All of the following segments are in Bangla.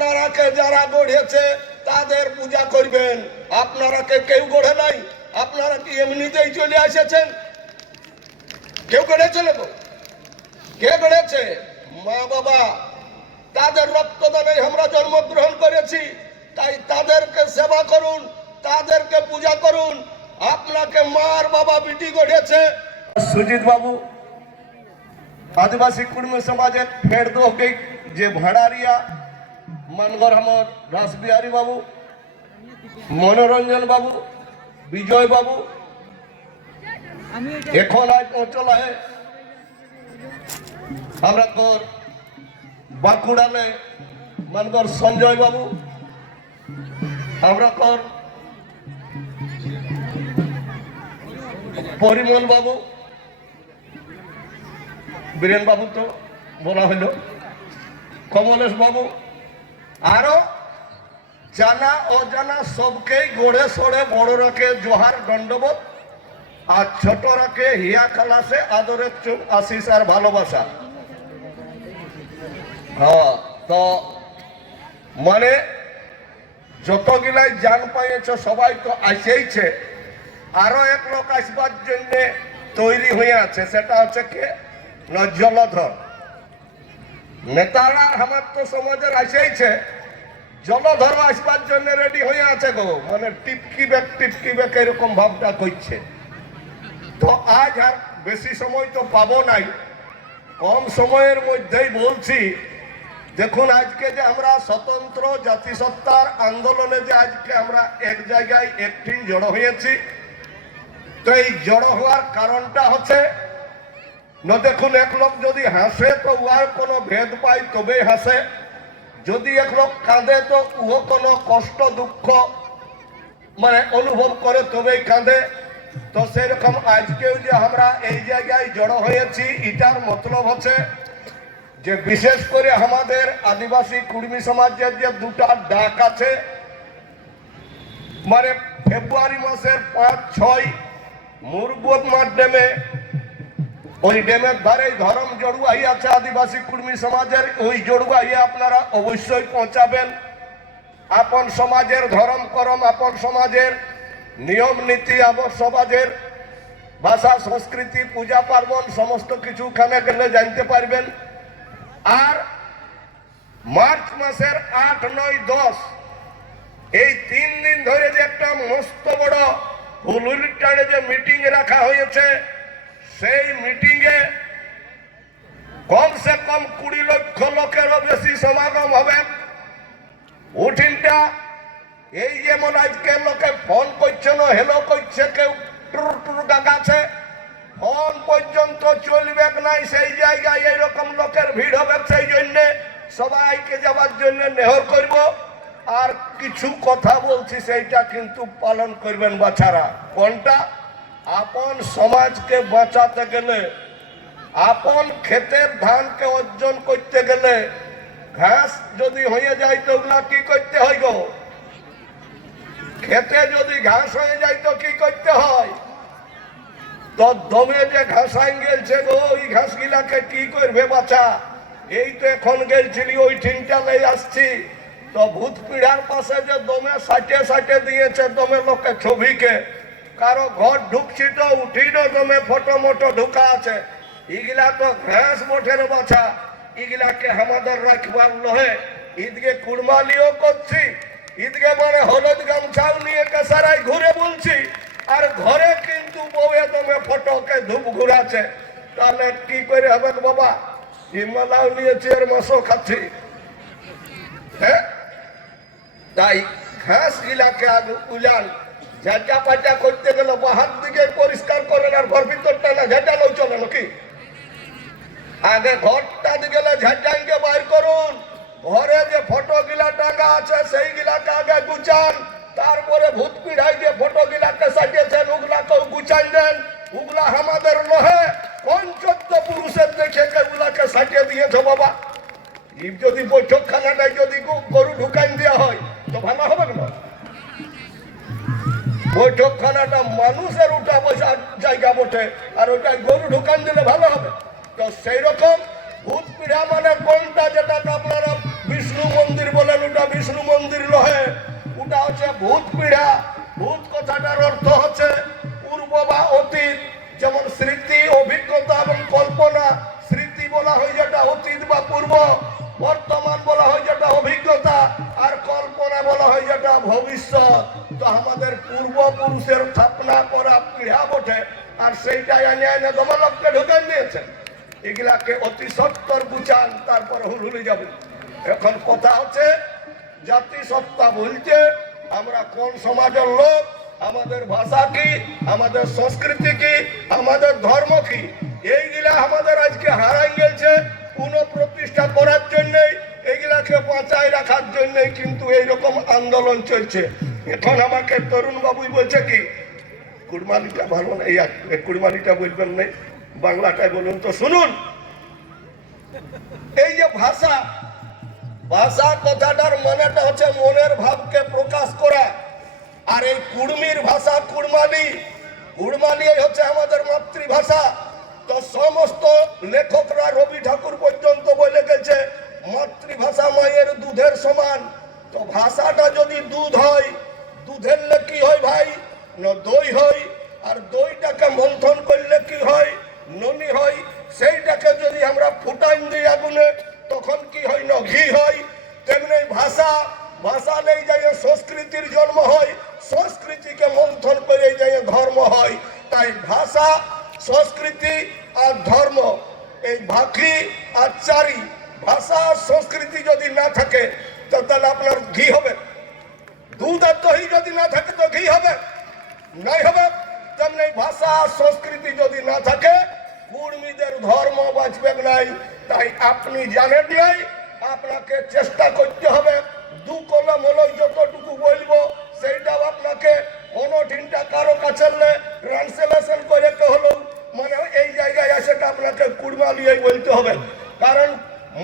আপনারাকে যারা গড়িয়েছে, তাদের পূজা করবেন। আপনারাকে কেউ গড়ে নাই? আপনারা কি এমনিতেই চলে এসেছেন? কেউ গড়েছে তো কে গড়েছে? মা বাবা, তাদের রক্ত রক্তদানে আমরা জন্মগ্রহণ করেছি, তাই তাদেরকে সেবা করুন, তাদেরকে পূজা করুন। আপনাকে মার বাবা বিটি গড়েছে। সুজিত বাবু, আদিবাসী কুর্মী সমাজের ফের দোকে যে ভাড়ারিয়া মানগর আমার রাসবিহারী বাবু, মনোরঞ্জন বাবু, বিজয় বাবু এখন আজ অঞ্চলায় আমরা কর বাঁকুড়ালে মানগর সঞ্জয় বাবু আমরা কর পরিমল বাবু, বীরেন বাবু তো বলা হলো, কমলেশ বাবু আরও জানা অজানা সবকেই গড়ে সড়ে বড় রাখে জোহার দণ্ডবোধ আর ছোট রাখে হিয়া খালাসে আদরের চুপ আশিস আর ভালোবাসা। হ্যাঁ তো মানে যতগুলাই জান পাইয়েছ, সবাই তো আসেইছে আরও এক লোক আসবার জন্যে তৈরি হয়ে আছে, সেটা হচ্ছে কে? না জলধর নেতারা আমার তো সমাজের আসেইছে জলধর আসবার জন্য রেডি হয়ে আছে গো। মানে টিপকি ব্যাগ টিপকি ব্যাগ এরকম ভাবটা করছে। তো আজ আর বেশি সময় তো পাবো নাই। কম সময়ের মধ্যেই বলছি, দেখুন আজকে যে আমরা স্বতন্ত্র জাতিসত্তার আন্দোলনে যে আজকে আমরা এক জায়গায় একটি জড়ো হয়েছি, তো এই জড়ো হওয়ার কারণটা হচ্ছে না দেখুন, এক লোক যদি হাসে, তো উহার কোনো ভেদ পায়, তবেই হাসে। যদি এক লোক কাঁদে, তো উহ কোনো কষ্ট, দুঃখ মানে অনুভব করে, তবেই কাঁদে। তো সেরকম আজকেও যে আমরা এই জায়গায় জড়ো হয়েছি, এটার মতলব হচ্ছে যে বিশেষ করে আমাদের আদিবাসী কুর্মী সমাজের যে দুটা ডাক আছে মানে ফেব্রুয়ারি মাসের পাঁচ, ছয় মুরগুমার ড্যামে ওই ড্যামের ধারে ধরম জড়ুয়াই আছে আদিবাসী কুর্মী সমাজের, ওই জড়ুয়াই আপনারা অবশ্যই পৌঁছাবেন। আপন সমাজের ধরম করম, আপন সমাজের নিয়ম নীতি আপন সমাজের ভাষা, সংস্কৃতি, পূজা পার্বণ, সমস্ত কিছু খানে গেলে জানতে পারবেন। আর মার্চ মাসের আট, নয়, দশ, এই তিন দিন ধরে যে একটা মস্ত বড় হুলুল টানে যে মিটিং রাখা হয়েছে সেই মিটিংয়ে কমসে কম কুড়ি লক্ষ লোকেরও বেশি সমাগম হবে। উঠিনটা, এই যেমন আজকে লোকে ফোন করছে না হেলো করছে, কেউ টুর টুর গাগাছে ফোন পর্যন্ত চলবে নাই, সেই জায়গায় এইরকম লোকের ভিড় হবে, সেই জন্যে সবাইকে যাওয়ার জন্য নেহর করব। আর কিছু কথা বলছি, সেইটা কিন্তু পালন করবেন বাছারা। কোনটা? আপন সমাজকে বাঁচাতে গেলে, আপন ক্ষেতের ধানকে অর্জন করতে গেলে, ঘাস যদি হয়ে যায় তো ওগুলা কি করতে হয় গো? খেতে যদি ঘাস হয়ে যায় তো কি করতে হয়? তো দমে যে ঘাসাই গেলছে গো, ওই ঘাস গিলাকে কি করবে বাচ্চা এই তো এখন গেলছিলি ওই ঠিনটা লেই আসছি। তো ভূত পিড়ার পাশে যে দমে সাটে সাটে দিয়েছে দমে লোকে ছবিকে কারও ঘর ঢুকছি তো, উঠি না দমে ফটো মোটো ঢুকা আছে। ইগলা তো ঘাস মোটের বাছা। ইগলাকে আমাদের রাখবার লহে ঈদকে কুড়মালিও করছি। ঈদকে মানে হলুদ গামছাও নিয়ে কেসারায় ঘুরে বলছি। আর ঘরে কিন্তু বউয়ে দমে ফটোকে ধূপ ঘুরাছে তাহলে কি করে হবে বাবা? ইমালাও নিয়েছি আর মাসও খাচ্ছি। হ্যাঁ? তাই ঘাস গিলাকে উলান ঝাঁটা পাটা করতে গেলে, বাহার দিকে পরিষ্কার করেন আর ঘর ভিতরটা না ঝাঁটালেও চলে নাকি আগে ঘরটা গেলে ঝাঁটাইকে বাইর করুন, ঘরে যে ফটো গিলা টাকা আছে সেই গিলাকে আগে গুচান তারপরে ভূত পিড়াই যে ফটো গিলাকে সাজিয়েছেন, ওগুলাকেও গুচান দেন। ওগুলা আমাদের নহে চোদ্দ পুরুষের দেখে ওগুলাকে সাজিয়ে দিয়েছ বাবা। যদি বৈঠক খানাটাই যদি গরু ঢুকান বৈঠক খানাটা মানুষের উঠা বসার জায়গা বটে, আর ওটা গরু ঢুকান দিলে ভালো হবে। তো সেই রকম ভূত পিড়া মানে কোনটা যেটা আপনারা বিষ্ণু মন্দির বলেন, ওটা বিষ্ণু মন্দির নহে। ওটা হচ্ছে ভূত পীড়া। ভূত কথাটার অর্থ হচ্ছে পূর্ব বা অতীত, যেমন স্মৃতি, অভিজ্ঞতা এবং কল্পনা। স্মৃতি বলা হয় যেটা অতীত বা পূর্ব। পূর্বপুরুষের স্থাপনা করা, পীড়া বটে, আর সেইটাই এনে এনে দমলককে ঢুকে নিয়েছেন। এগুলাকে অতি সত্তর বুঝান তারপর হুলহুলি যাবে। এখন কথা হচ্ছে জাতিসত্তা বলছে, আমরা কোন সমাজের লোক, আমাদের ভাষা কি, আমাদের সংস্কৃতি কি, আমাদের ধর্ম কি, এইগুলা আমাদের আজকে হারাই গেছে পুনঃপ্রতিষ্ঠা করার জন্যে এইগুলাকে বাঁচায় রাখার জন্যে কিন্তু এইরকম আন্দোলন চলছে। এখন আমাকে তরুণ বাবুই বলছে কি, কুরবানিটা ভালো না, এই কুরবানিটা বলবেন না বাংলাটায় বলুন তো, শুনুন। এই যে ভাষা ভাষা কথাটার মানেটা হচ্ছে মনের ভাবকে প্রকাশ করা। আর এই কুর্মির ভাষা কুড়মালি কুড়মালি হচ্ছে আমাদের মাতৃভাষা। তো সমস্ত লেখকরা রবি ঠাকুর পর্যন্ত বলে গেছে মাতৃভাষা মায়ের দুধের সমান তো ভাষাটা যদি দুধ হয় দুধের লে কি হয় ভাই না দই হয় আর দইটাকে মন্থন করলে কি হয় ননি হয় সেইটাকে যদি আমরা ফুটাইন দিই আগুনে তখন কি হয় না ঘি হয় তেমনি ভাষা ভাষা নেই যাই সংস্কৃতির জন্ম হয় সংস্কৃতিকে মন্থন করে যাই ধর্ম হয় তাই ভাষা সংস্কৃতি আর ধর্ম এই ভাখরি আর চারি, ভাষা সংস্কৃতি যদি না থাকে, তো তাহলে আপনার ঘি হবে। দুধ আর দহি যদি না থাকে, তো ঘি হবে। নাই হবে। তেমনি ভাষা সংস্কৃতি যদি না থাকে, কুর্মীদের ধর্ম বাঁচবে নাই। তাই আপনি জানেন নাই, আপনাকে চেষ্টা করতে হবে। দু কলম হলো যতটুকু বলব, সেইটাও আপনাকে কোনো দিনটা কারও কাছে ট্রান্সলেশন করে হলো। মানে সেটা আপনাকে কুড়মালিয়ে বলতে হবে। কারণ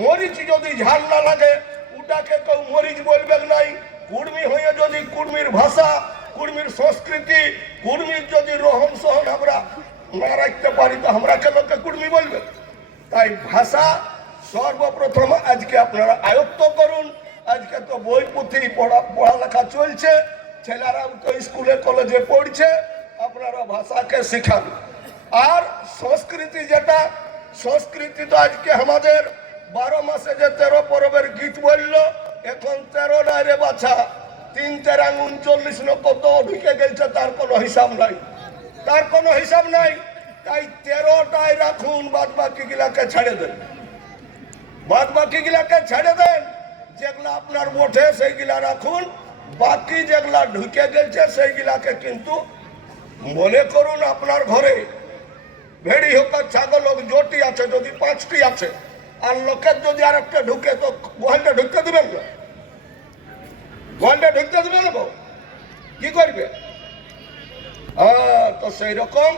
মরিচ যদি ঝাল না লাগে, ওটাকে কেউ মরিচ বলবেন নাই। কুর্মি হয়ে যদি কুর্মির ভাষা কুর্মির সংস্কৃতি কুর্মির যদি রহন সহন আমরা না রাখতে পারি, তো আমরা কেনকে কুর্মি বলবে তাই ভাষা সর্বপ্রথম আজকে আপনারা আয়ত্ত করুন। আজকে তো বই পুঁথি পড়া, পড়ালেখা চলছে। ছেলেরাও তো স্কুলে, কলেজে পড়ছে। আপনারা ভাষাকে শিখান। আর সংস্কৃতি যেটা সংস্কৃতি তো আজকে আমাদের বারো মাসে যে তেরো পরবের গীত বলল, এখন তেরো নাই রে বাছা। তিন তেরাং উনচল্লিশ কত ঢুকে গেছে তার কোনো হিসাব নাই। তার কোনো হিসাব নাই। তাই তেরোটাই রাখুন বাদ বাকি গুলাকে ছেড়ে দেন। বাদ বাকি গুলাকে ছেড়ে দেন, যেগুলা আপনার মোটে সেইগুলা রাখুন। বাকি যেগুলা ঢুকে গেছে সেইগুলাকে কিন্তু মনে করুন আপনার ঘরে। ভেড়ি হোক আর ছাগল হোক, জটি আছে, যদি পাঁচটি আছে, আর লোকের যদি আর একটা ঢুকে, তো গোহালটা ঢুকতে দেবেন না। ঢুকতে দেবেন না? কি করবে? তো সেই রকম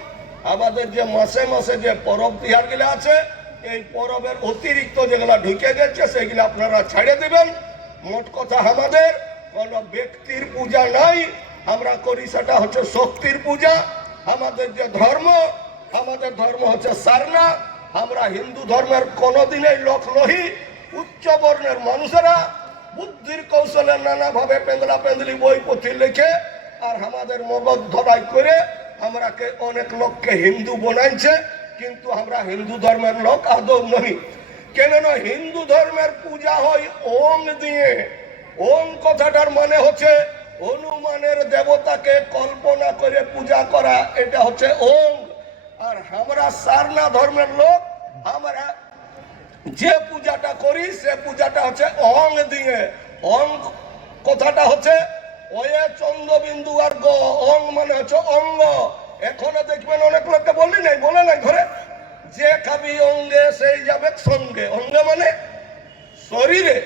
আমাদের যে মাসে মাসে যে পরব তিহারগুলো আছে, এই পরবের অতিরিক্ত যেগুলা ঢুকে গেছে, সেগুলো আপনারা ছেড়ে দিবেন। মোট কথা আমাদের কোন ব্যক্তির পূজা নাই, আমরা করি সেটা হচ্ছে শক্তির পূজা। আমাদের যে ধর্ম আমাদের ধর্ম হচ্ছে সারনা, আমরা হিন্দু ধর্মের কোনোদিনই লোক নহি, উচ্চ বর্ণের মানুষেরা বুদ্ধির কৌশলে নানাভাবে পেন্দলা পেন্দলি বই পুঁথি লিখে আর আমাদের মগজ ধরাই করে আমরাকে অনেক লোককে হিন্দু বানাইছে, কিন্তু আমরা হিন্দু ধর্মের লোক আদৌ নহি। কেননা হিন্দু ধর্মের পূজা হয় ওং দিয়ে। ওং কথাটার মানে হচ্ছে হনুমানের দেবতাকে কল্পনা করে পূজা করা, এটা হচ্ছে ওং আমরা সারনা ধর্মের লোক আমরা যে পূজাটা করি সে পূজাটা হচ্ছে অং দিয়ে অং কথাটা হচ্ছে ওয়ে চন্দ্রবিন্দু আর গ অং মানে হচ্ছে অঙ্গ এখনও দেখবেন অনেক লোককে বলি নাই বলে নাই ঘরে যে খাবি অঙ্গে সেই যাবে সঙ্গে অঙ্গে মানে শরীরে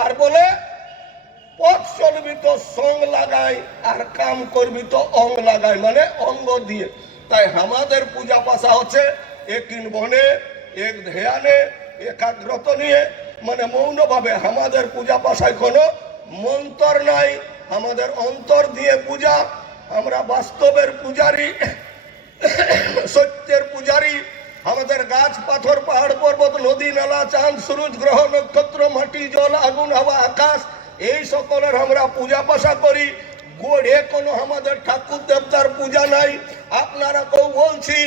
আর বলে পথ চলবি তো সং লাগাই আর কাম করবি তো অং লাগাই মানে অঙ্গ দিয়ে তাই আমাদের পূজা পাশা হচ্ছে এক বনে, এক ধ্যানে, একাগ্রত নিয়ে। মানে মৌনভাবে আমাদের পূজা পাশায় কোনো মন্তর নাই আমাদের অন্তর দিয়ে পূজা। আমরা বাস্তবের পূজারী, সত্যের পূজারী। আমাদের গাছ, পাথর, পাহাড়, পর্বত, নদী, নালা, চাঁদ, সূরজ, গ্রহ, নক্ষত্র, মাটি, জল, আগুন, হাওয়া, আকাশ, এই সকলের আমরা পূজা পাশা করি। গড়ে কোনো আমাদের ঠাকুর দেবতার পূজা নাই। আপনারা কেউ বলছি,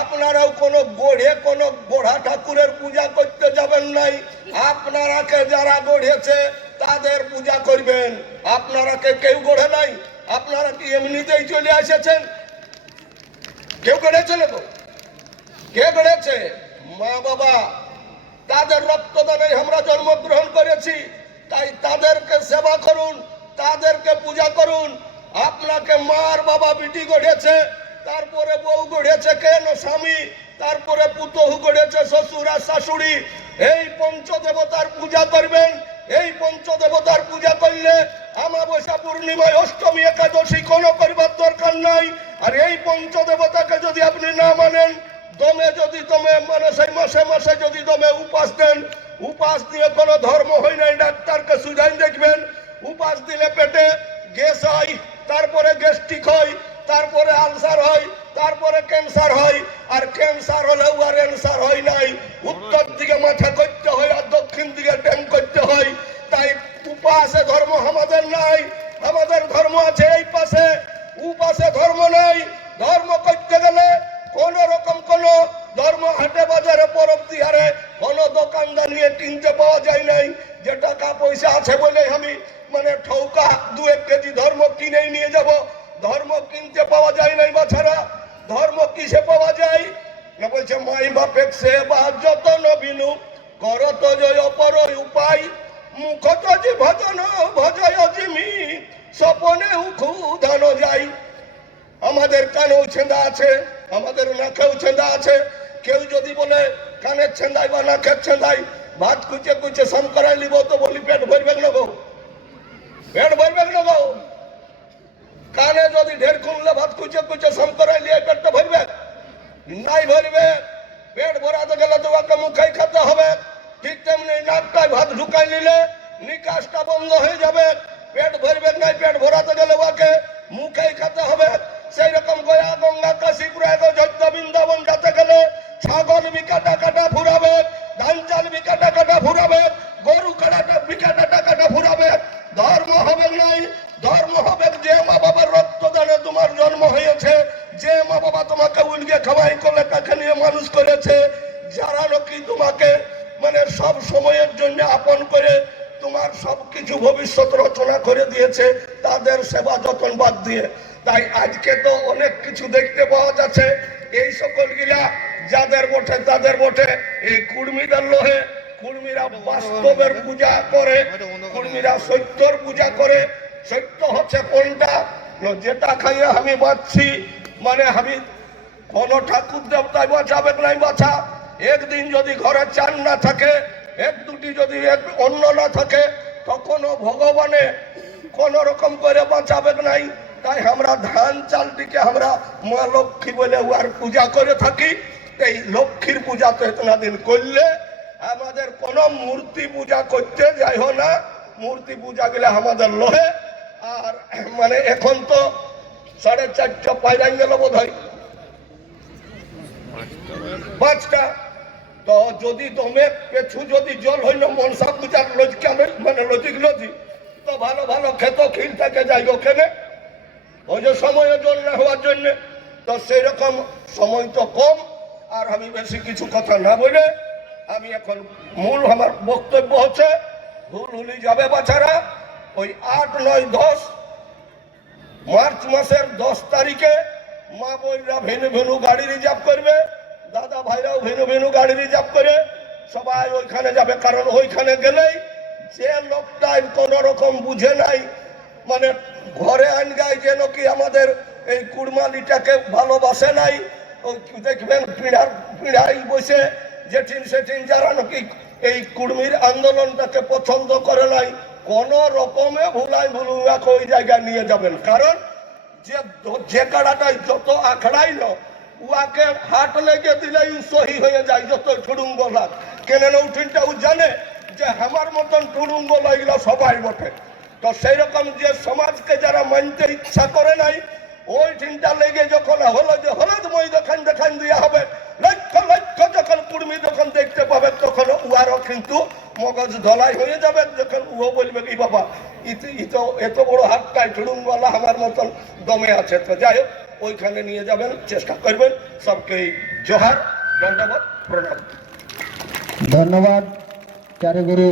আপনারাও কোনো গড়ে কোনো গোড়া ঠাকুরের পূজা করতে যাবেন নাই। আপনারাকে যারা গড়েছে, তাদের পূজা করবেন। আপনারাকে কেউ গড়ে নাই? আপনারা কি এমনিতেই চলে এসেছেন? কেউ গড়েছে না তো কে গড়েছে? মা বাবা, তাদের রক্তদানে আমরা জন্মগ্রহণ করেছি, তাই তাদেরকে সেবা করুন। তাদেরকে পূজা করুন। আপনাকে মার বাবা বিটি গড়েছে, তারপরে বউ গড়েছে, কেন স্বামী? তারপরে পুতহু গড়েছে, শ্বশুর আর শাশুড়ি। এই পঞ্চদেবতার পূজা করবেন, এই পঞ্চদেবতার পূজা করলে আমাবস্যা পূর্ণিমায় অষ্টমী একাদশী কোনো করবার দরকার নাই। আর এই পঞ্চদেবতাকে যদি আপনি না মানেন, দমে যদি দমে মানে সেই মাসে মাসে যদি দমে উপাস দেন, উপাস দিয়ে কোনো ধর্ম হয় নাই, ডাক্তারকে সুজাইন দেখবেন উপাস দিলে পেটে গ্যাস হয়, তারপরে গ্যাস্ট্রিক হয়, তারপরে আলসার হয়, তারপরে ক্যান্সার হয়, আর ক্যান্সার হলেও আর অ্যান্সার হয় নাই। উত্তর দিকে মাথা করতে হয় আর দক্ষিণ দিকে ট্যাং করতে হয়। তাই উপাসে ধর্ম আমাদের নাই, আমাদের ধর্ম আছে এই পাশে। উপাসে ধর্ম নাই, ধর্ম করতে গেলে কোন রকম কোন ধর্ম হাটে বাজারে, পরব তিহারে কোন দোকানদার নিয়ে কিনতে পাওয়া যায় নাই, যে টাকা পয়সা আছে বলে আমি মানে ঠৌকা, দু এক কেজি ধর্ম কিনেই নিয়ে যাব। ধর্ম কিনতে পাওয়া যায় নাই বাছারা ধর্ম কিসে পাওয়া যায়? না বলছে, মাই বাপেক সেবা যতন বিনু করত জয় পর উপায়। মুখত যে ভজন, ভজয় জিমি স্বপনে উখু ধান যায় আমাদের কানেও ছেঁদা আছে, আমাদের নাকেও ছেঁদা আছে। কেউ যদি বলে, কানের ছেঁদাই বা নাকের ছেঁদাই, ভাত কুচে কুচে সাম করাই নিব তো বলি পেট ভরবে না গো পেট ভরবে না গো? কানে যদি ঢের খুনলে ভাত কুচে কুচে সাম করাই নিয়ে পেটটা ভরবে? নাই ভরবে। পেট ভরাতে গেলে তোমাকে মুখাই খেতে হবে। ঠিক তেমনি নাকটায় ভাত ঢুকাই নিলে নিকাশটা বন্ধ হয়ে যাবে। পেট ভরবে নাই? পেট ভরাতে গেলে ওকে মুখেই খেতে হবে। সেই রকম গয়া গঙ্গা কাশী প্রয়াগ যজ্ঞ বৃন্দাবন করে দিয়েছে, তাদের সেবা যত্ন বাদ দিয়ে। তাই আজকে তো অনেক কিছু দেখতে পাওয়া যাচ্ছে। এই সকল গিলা যাদের বটে, তাদের বটে। এই কুর্মীদের লোহে, কুর্মীরা বাস্তবের পূজা করে, কুর্মীরা সত্যর পূজা করে। সত্য হচ্ছে কোনটা? যেটা খাইয়ে আমি বাঁচছি মানে আমি কোন ঠাকুর দেবতায় বাঁচাবে নাই বাঁচা একদিন যদি ঘরে চান না থাকে, এক দুটি যদি এক অন্য না থাকে তখনও ভগবানে কোন রকম করে বাঁচাবে নাই। তাই আমরা ধান চালটিকে আমরা মা লক্ষ্মী বলে উহার পূজা করে থাকি। এই লক্ষ্মীর পূজা তো এতনা দিন করলে আমাদের কোন মূর্তি পূজা করতে যাই না। মূর্তি পূজা গেলে আমাদের লোহে। আর মানে এখন তো সাড়ে চারটা পাইরাই গেল বোধ হয় পাঁচটা। তো যদি দমে পেছু যদি জল হইল, মনসা পূজার লজিকা মানে লজিক লজি। তো ভালো ভালো ক্ষেত খিল থেকে যাই ওখানে। ওই যে সময়ের জন্য হওয়ার জন্য। তো সেই রকম সময় তো কম। আর আমি বেশি কিছু কথা না বলে আমি এখন মূল আমার বক্তব্য হচ্ছে, ভুল হুলি যাবে বাচ্চারা ওই আট, নয়, দশ, মার্চ মাসের দশ তারিখে মা বোনরা ভেনু ভেনু গাড়ি রিজার্ভ করবে। দাদা ভাইরাও ভেনু ভেনু গাড়ি রিজার্ভ করে, সবাই ওইখানে যাবে, কারণ ওইখানে গেলেই যে লোকটাই কোন রকম বুঝে নাই মানে ঘরে আন গায় যেন কি আমাদের এই কুড়মালিটাকে ভালোবাসে নাই দেখবেন পিঁড়ার, পিঁড়াই বসে যেঠিন সেঠিন যারা নাকি এই কুর্মীর আন্দোলনটাকে পছন্দ করে নাই, কোন রকমে ভুলাই ভুলুয়াকে ওই জায়গায় নিয়ে যাবেন। কারণ যে যে কাড়াটাই যত আখড়াই ন উহাকে হাট লেগে দিলেই সহি হয়ে যায়, যত ঠুড়ুঙ্গ লাগ কেন উঠিনটা ও জানে যে আমার মতন ঠুড়ুঙ্গ লাগল সবাই বটে। তো সেই রকম যে সমাজকে যারা মানতে ইচ্ছা করে নাই, ওই চিন্তা লেগে যখন হলো যে হলুদ মই দোকান দোকান দেওয়া হবে, লক্ষ লক্ষ যখন কুর্মী যখন দেখতে পাবে, তখন উহারও কিন্তু মগজ ধলাই হয়ে যাবে, যখন উহো বলবে কি বাবা, ইতি এত বড় হাতটায় ঠুড়ুঙ্গলা আমার মতন দমে আছে। তো যাই হোক ওইখানে নিয়ে যাবেন চেষ্টা করবেন। সবকে জোহার ধন্যবাদ প্রণাম। ধন্যবাদ চারুগুরু